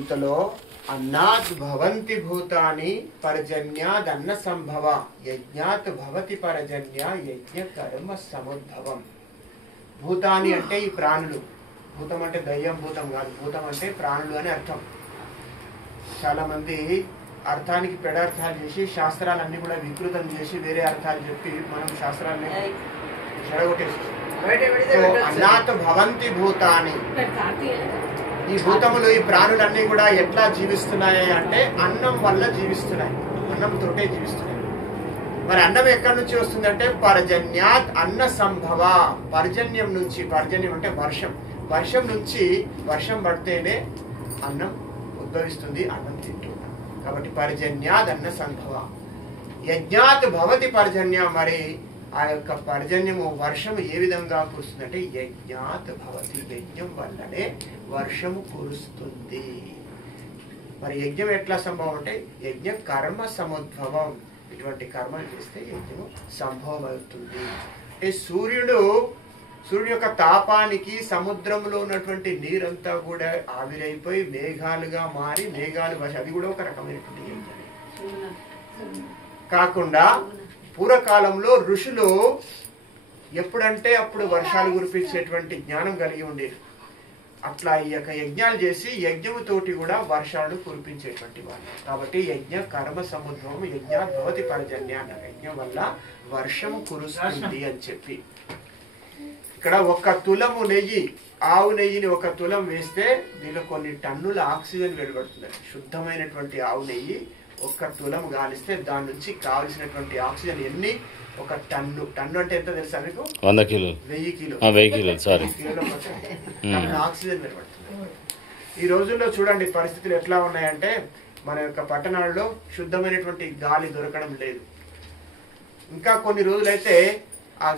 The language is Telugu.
ఇంతలో అన్నాత్ భవంతి భూతాని పరజన్యాదన్న సంభవ యజ్ఞాత్ భవతి పరజన్య యజ్ఞ కర్మ సముద్భవం. భూతాని అంటే ఈ ప్రాణులు. భూతం అంటే దయ్యం భూతం కాదు, భూతం అంటే ప్రాణులు అని అర్థం. చాలా మంది అర్థానికి పెడార్థాలు చేసి శాస్త్రాలన్నీ కూడా వికృతం చేసి వేరే అర్థాలు చెప్పి మనం శాస్త్రాన్ని చెడగొట్టేసి అన్నాత్ భవంతి భూతాని. ఈ భూతములు ఈ ప్రాణులన్నీ కూడా ఎట్లా జీవిస్తున్నాయి అంటే అన్నం వల్ల జీవిస్తున్నాయి, అన్నంతోటే జీవిస్తున్నాయి. మరి అన్నం ఎక్కడి నుంచి వస్తుందంటే పర్జన్యాత్ అన్న సంభవ. పర్జన్యం నుంచి, పర్జన్యం అంటే వర్షం, వర్షం నుంచి వర్షం పడితేనే అన్నం ఉద్భవిస్తుంది, అన్నం తింటున్నాం. కాబట్టి పర్జన్యాత్ అన్న సంభవ. యజ్ఞాత్ భవతి పర్జన్య. మరి ఆ యొక్క పర్జన్యము వర్షము ఏ విధంగా కురుస్తుందంటే యజ్ఞాత్ భవతి, యజ్ఞం వల్లనే వర్షము కురుస్తుంది. మరి యజ్ఞం ఎట్లా సంభవం అంటే యజ్ఞ కర్మ సముద్భవం. ఇటువంటి కర్మలు చేస్తే యజ్ఞము సంభవం అవుతుంది. అంటే సూర్యుడి యొక్క తాపానికి సముద్రంలో ఉన్నటువంటి నీరంతా కూడా ఆవిరైపోయి మేఘాలుగా మారి మేఘాలు అది కూడా ఒక రకమైనటువంటి యజ్ఞమే. కాకుండా పూర్వకాలంలో ఋషులు ఎప్పుడంటే అప్పుడు వర్షాలు కురిపించేటువంటి జ్ఞానం కలిగి ఉండేది. అట్లా ఈ యొక్క యజ్ఞాలు చేసి యజ్ఞముతోటి కూడా వర్షాలు కురిపించేటువంటి వాళ్ళు. కాబట్టి యజ్ఞ కర్మ సముద్భవం యజ్ఞ భవతి పర్జన్య అన్న యజ్ఞం వల్ల వర్షము కురుస్తుంది అని చెప్పి ఇక్కడ 1 తులము నెయ్యి, ఆవు నెయ్యిని 1 తులం వేస్తే దీనిలో కొన్ని టన్నుల ఆక్సిజన్ వెలువడుతుంది. శుద్ధమైనటువంటి ఆవు నెయ్యి 1 తులం గాలిస్తే దాని నుంచి కావలసినటువంటి ఆక్సిజన్ ఎన్ని? 1 టన్ను. టన్ను అంటే ఎంత తెలుసా మీకు? 100 కిలోలు. 1000 కిలో. 1000 కిలోలు సారీ. ఆక్సిజన్ వెలువడుతుంది. ఈ రోజుల్లో చూడండి పరిస్థితులు ఎట్లా ఉన్నాయంటే మన యొక్క పట్టణాల్లో శుద్ధమైనటువంటి గాలి దొరకడం లేదు. ఇంకా కొన్ని రోజులైతే ఆ